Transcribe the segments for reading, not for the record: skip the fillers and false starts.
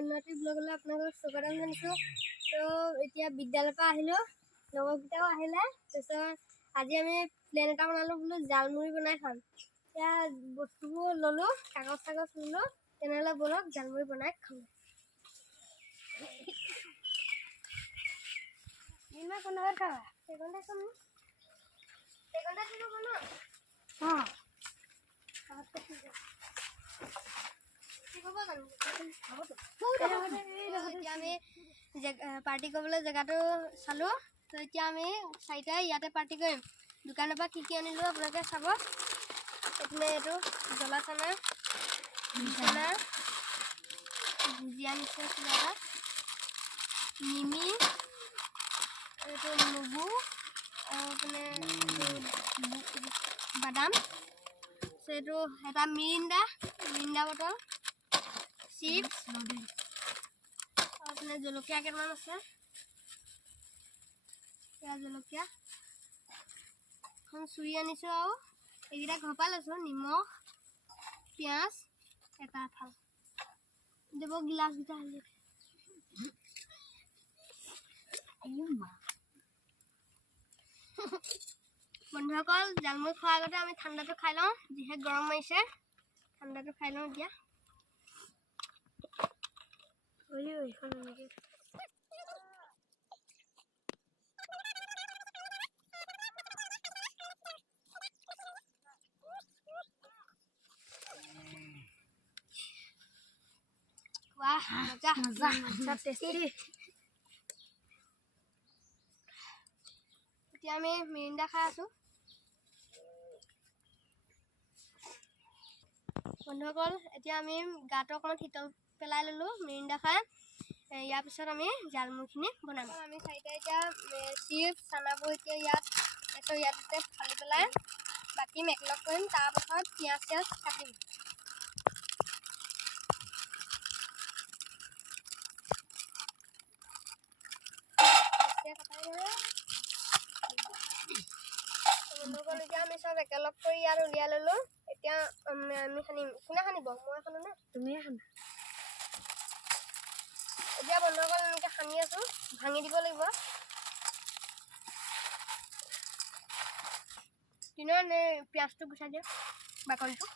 আনমাতি ব্লগলৈ আপোনালোকক স্বাগতম জনাইছোঁ। তো এতিয়া বিদ্যালয়ৰ পৰা আহিলোঁ, লগৰকেইটাও আহিলে। তাৰপিছত আজি আমি প্লেন এটা বনালোঁ, বোলো জালমুড়ি বনাই খাম। এতিয়া বস্তুবোৰ ল'লোঁ, কাগজ ল'লোঁ। তেনেহ'লে ব'লক জালমুড়ি বনাই খাওঁ। ইমান কোনটা খাবা? সেইকণতে খাম ন? সেইকণতে খাব ন? অঁ আমি পাৰ্টি কৰিবলৈ জেগাটো চালোঁ। তো এতিয়া আমি চাৰিটাই ইয়াতে পাৰ্টি কৰিম। দোকানৰ পৰা কি আনিলোঁ আপোনালোকে চাব। এইপিনে এইটো জ্বলা চানা, ভুজিয়া নিশ্চয় কিবা এটা, নিমি, এইটো মগু, এইপিনে বাদাম, এইটো এটা মিৰিণ্ডা বটল, চিপছ, এইপিনে জলকীয়া কেইটামান আছে, জলকীয়া এখন চুৰি আনিছোঁ। আৰু এইকেইটা ঘৰৰ পৰা লৈছোঁ। নিমখ, পিঁয়াজ, এটা থাল দিব, গিলাচকেইটা আহি বন্ধুসকল, জালমুড়ি খোৱাৰ আগতে আমি ঠাণ্ডাটো খাই লওঁ। যিহে গৰম মাৰিছে, ঠাণ্ডাটো খাই লওঁ এতিয়া। वाह मजा टेस्टी। এতিয়া আমি মিৰিণ্ডা খাই আছোঁ। বন্ধুসকল, এতিয়া আমি গাটো অকণমান শীতল পেলাই ল'লোঁ মিৰিণ্ডা খাই। ইয়াৰ পিছত আমি জালমুড়িখিনি বনাম। আমি চাৰিটা এতিয়া চিপছ চানাবোৰ এতিয়া ইয়াতে ফালি পেলাই বাকী মেকলক কৰিম। তাৰপাছত পিঁয়াজ কাটিম। বন্ধুসকল, এতিয়া আমি চব একেলগ কৰি ইয়াত উলিয়াই ল'লোঁ। এতিয়া আমি সানিম। কোনে সানিব? মই সানো নে তুমিয়ে সানা? এতিয়া বন্ধুসকল এনেকৈ সানি আছোঁ, ভাঙি দিব লাগিব। দিনৰ পিঁয়াজটো গুচাই দিয়া, বাকলিটো।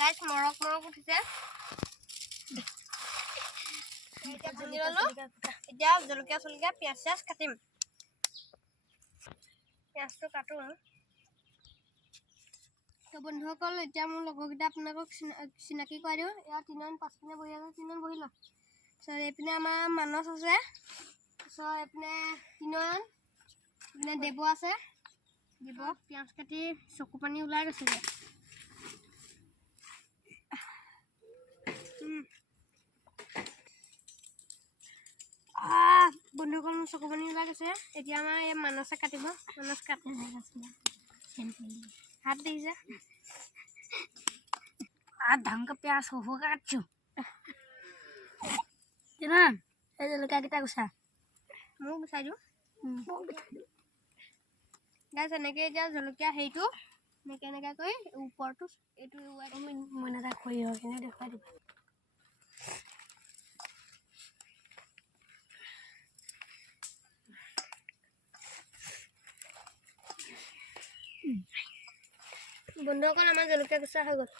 গাইছ, মৰক উঠিছে। এতিয়া ভাঙি ল'লোঁ। এতিয়া জলকীয়া পিঁয়াজ কাটিম। পিঁয়াজটো কাটো। তো বন্ধুসকল, এতিয়া মোৰ লগৰকেইটা আপোনালোকক চিনাকি কৰাই দিওঁ। ইয়াত তিনিজন পাঁচপিনে বহি আছে, তিনিজন বহি লওক। তাৰপিছত এইপিনে আমাৰ মানস আছে, তাৰপিছত এইপিনে তিনিজন, এইপিনে দেৱ আছে। দেৱক পিঁয়াজ কাটি চকু পানী ওলাই গৈছেগৈ। বন্ধুসকল, মোৰ চকু পানী ওলাই গৈছে। এতিয়া আমাৰ এই মানসে কাটিব। মানস কাটে হাত দেখিছে। ढंग का प्याज होगा अच्छो ना এই জলকীয়া কেইটা গুছা মই গুচাই দিওঁ। গাইছ, এনেকৈ এতিয়া জলকীয়া হেৰিটো এনেকৈ কৰি ওপৰটো এইটো মই এটা সৰিয়হখিনি দেখুৱাই দিব। বন্ধুসকল, আমাৰ জলকীয়া গুচা হৈ গ'ল।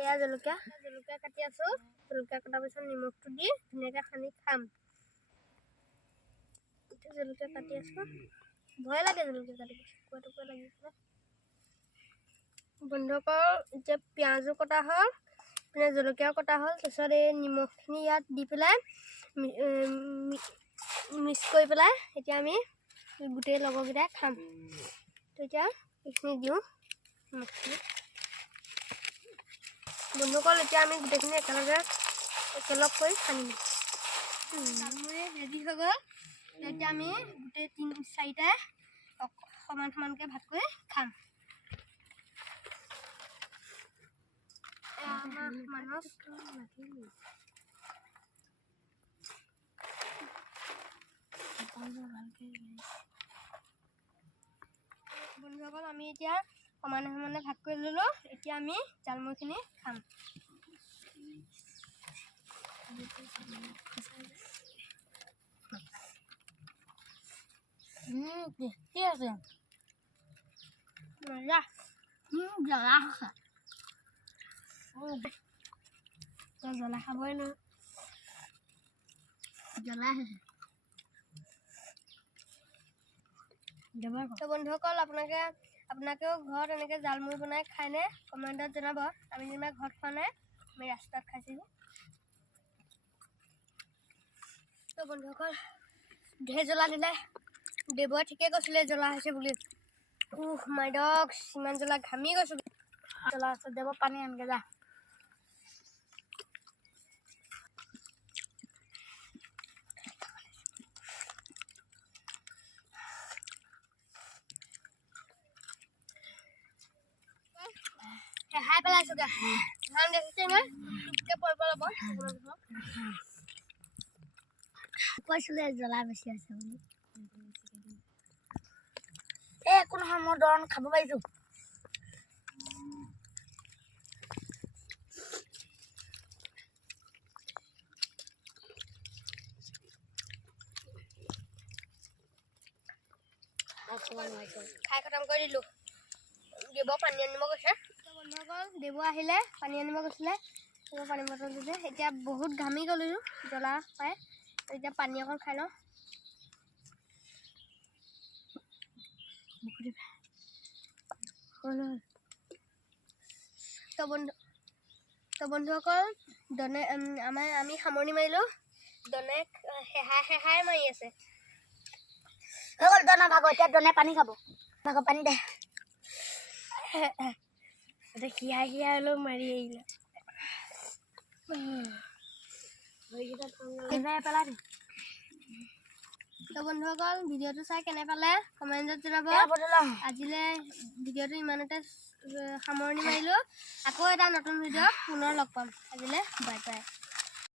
এয়া জলকীয়া কাটি আছোঁ। জলকীয়া কটাৰ পিছত নিমখটো দি ধুনীয়াকৈ সানি খাম। জলকীয়া কাটি আছোঁ, ভয় লাগে জলকীয়া কাটিব, টুকুৰা লাগিছিলে। বন্ধুসকল, এতিয়া পিঁয়াজো কটা হ'ল, মানে জলকীয়াও কটা হ'ল। তাৰপিছত এই নিমখখিনি ইয়াত দি পেলাই মিক্স কৰি পেলাই এতিয়া আমি গোটেই লগৰকেইটাই খাম। তো এতিয়া এইখিনি দিওঁ নিমখখিনি। বন্ধুসকল, এতিয়া আমি গোটেইখিনি একেলগ কৰি সানিম। জালমুড়ি ৰেডি হৈ গ'ল। এতিয়া আমি গোটেই চাৰিটাই সমানকৈ ভাগ কৰি খাম। মানস বন্ধুসকল আমি এতিয়া সমানে সমানে ভাগ কৰি ল'লো এতিয়া আমি জালমুড়িখিনি খাম কি আছে মজা জ্বলা খা তই জ্বলা খাবই ন জ্বলা তো বন্ধুসকল আপোনালোকেও ঘৰত এনেকৈ জালমুড়ি বনাই খায়নে কমেণ্টত জনাব আমি যেনিবা ঘৰত খোৱা নাই আমি ৰাস্তাত খাইছিলোঁ তো বন্ধুসকল ঢেৰ জ্বলা দিলে দেৱই ঠিকে কৈছিলে জ্বলা হৈছে বুলি মাই ডগ ইমান জ্বলা ঘামি গৈছোঁ জ্বলা আছে দেৱ পানী আনকৈ যা হাই পেলাইছোঁ ধান দেখিছে নহয় টুপকে পৰিব ল'ব কৈছিলে জ্বলা বেছি আছে বুলি একো নহয় মই দৰন খাব পাৰিছোঁ খাই খতম কৰি দিলোঁ দেৱ পানী আনিব গৈছে বন্ধুসকল দেৱ আহিলে পানী আনিব গৈছিলে দেৱ পানী বটল দিছে এতিয়া বহুত ঘামি গ'লোঁ জ্বলা পাই এতিয়া পানী অকণ খাই লওঁ তো বন্ধুসকল দনে আমি সামৰণি মাৰিলোঁ দনে হেহাই মাৰি আছে হৈ গ'ল দনা ভাগৰ এতিয়া দনে পানী খাব ভাগৰ পানী দে সিয়াই হ'লেও মাৰি আহিলে পেলাই দে তো বন্ধুসকল ভিডিঅ'টো চাই কেনে পালে কমেণ্টত জনাব আজিলৈ ভিডিঅ'টো ইমানতে সামৰণি মাৰিলোঁ আকৌ এটা নতুন ভিডিঅ' পুনৰ লগ পাম আজিলৈ বাই বাই